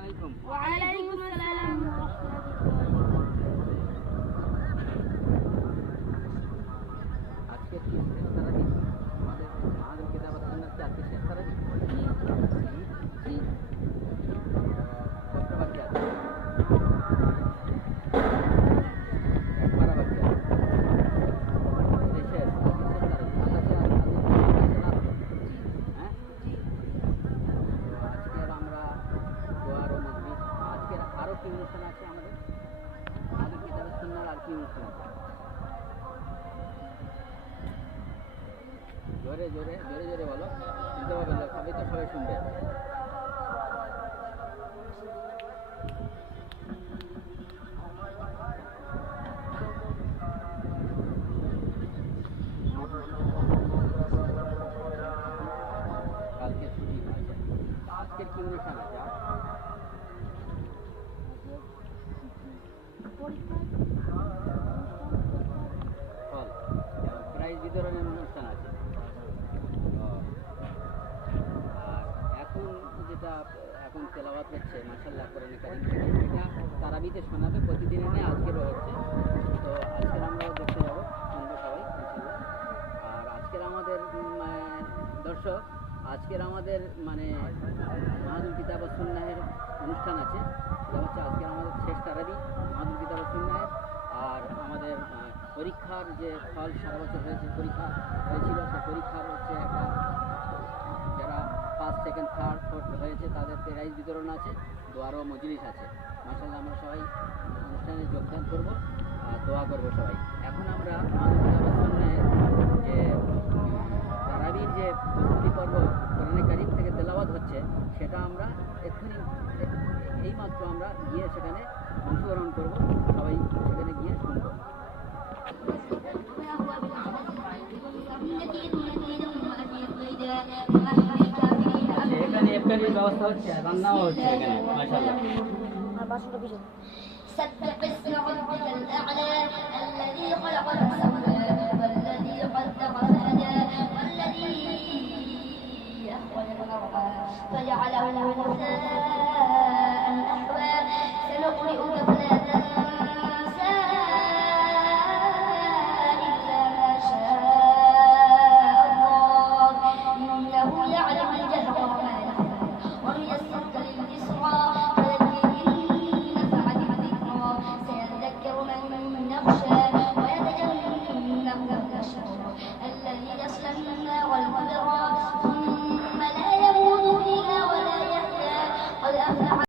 আলাইকুম। ওয়ালাইকুম আসসালাম ওয়া আজকে কি শেষ তারাবি? আমাদের মাহাদুল কিতাব সুন্নাত কি আজকে শেষ তারাবি? জি। কত বাকি আছে? এক পারা বাকি আছে। এই শেষ, আজকে শেষ তারাবি। আজকে রাত হ্যাঁ? আজকের আমরা দোয়ার ও মজলিস, আজকের আরও কি অনুষ্ঠান আছে আমাদের? মাহাদুল কিতাব সুন্নাত আর কি অনুষ্ঠান আছে? জোরে জোরে জোরে জোরে বলো, শুনতে পাবেন না, সবাই তো সবাই শুনবে। কালকে ছুটি আছে, আজকের কি অনুষ্ঠান আছে? ফল প্রাইজ বিতরণের অনুষ্ঠান আছে। আর এখন যেটা এখন তেলাওয়াত হচ্ছে মাশাআল্লাহ কোরআনে কারীম থেকে, এটা তারাবিতে শোনাবে প্রতিদিনই নেই, আজকেরও হচ্ছে। তো আজকের আমরাও দেখতে যাবো, শুনবো সবাই ইনশাআল্লাহ। আর আজকের আমাদের দর্শক, আজকের আমাদের মানে মাহাদুল কিতাব সুন্নাহের অনুষ্ঠান আছে। সেটা হচ্ছে আজকের আমাদের শেষ তারাবি মাহাদুল কিতাব সুন্নাহের। আর আমাদের পরীক্ষার যে ফল সারা বছর হয়েছে, পরীক্ষা হয়েছিল, সেই পরীক্ষার হচ্ছে একটা যারা ফার্স্ট সেকেন্ড থার্ড ফোর্থ হয়েছে তাদের প্রাইজ বিতরণ আছে, দোয়ারও মজলিস আছে। মাশাআল্লাহ আমরা সবাই অনুষ্ঠানে যোগদান করব আর দোয়া করব সবাই। এখন আমরা মাহাদুল কিতাব সুন্নাহের যে তারাবির যে প্রস্তুতি পর্ব কোরআনে কারীম থেকে তেলাওয়াত হচ্ছে, সেটা আমরা এক্ষুনি এইমাত্র আমরা গিয়ে সেখানে অংশগ্রহণ করব, সবাই সেখানে গিয়ে শুনব। এখানে ইফতারির ব্যবস্থা হচ্ছে, রান্নাও হচ্ছে এখানে মাশাআল্লাহ। سبح اسم ربك الأعلى الذي خلق السماوات والذي قدر فهدى والذي أخرج المرعى فجعله غثاء